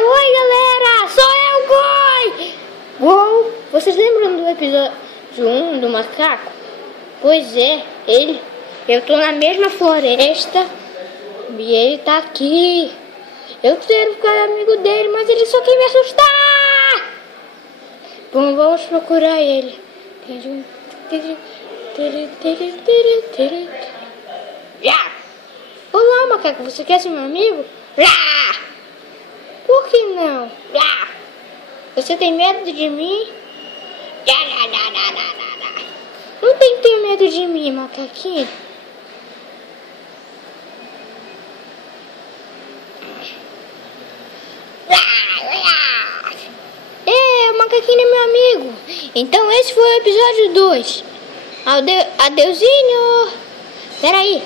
oi galera, sou eu, Goi! Gol! Vocês lembram do episódio 1 do macaco? Pois é, eu tô na mesma floresta e ele tá aqui. Eu quero ficar amigo dele, mas ele só quer me assustar! Bom, vamos procurar ele. Olá, macaco, você quer ser meu amigo? Por que não? Você tem medo de mim? Não tem que ter medo de mim, macaquinho. O macaquinho é meu amigo. Então esse foi o episódio 2. Adeusinho. Peraí.